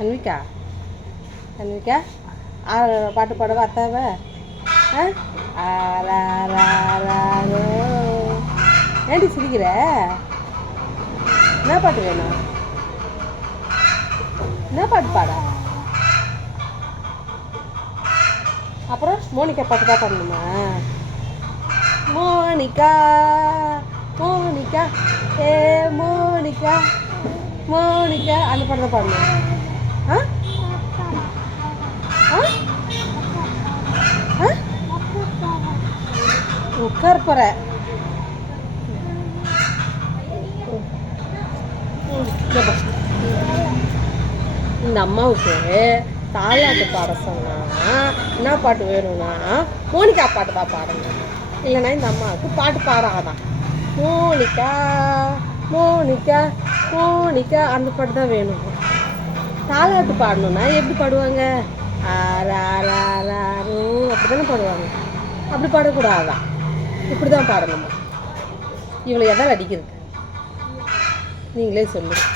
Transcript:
அன்விகா அன்விகா பாட்டு பாடவா அத்தாவை? ஏன்டி சிரிக்கிற? என்ன பாட்டு வேணும்? என்ன பாட்டு பாட? அப்புறம் மோனிகா பாட்டு தான் பாடணுமா? மோனிகா மோனிகா ஏ மோனிகா மோனிகா அந்த பாட்டு தான் பாடணும். உட்கார போற இந்த அம்மாவுக்கு தாலாட்டு பாட சொன்னா என்ன பாட்டு வேணும்னா மோனிகா பாட்டு தான் பாடணும். இல்லைன்னா இந்த அம்மாவுக்கு பாட்டு பாடாதான். மோனிகா மோனிகா மோனிகா அந்த பாட்டு தான் வேணும். தாலாட்டு பாடணும்னா எப்படி பாடுவாங்க? ஆராரோ அப்படி தானே பாடுவாங்க. அப்படி பாடக்கூடாதான், இப்படி தான் பாடணுமா? இவளை எதாவது அடிக்கிறது? நீங்களே சொல்லுங்கள்.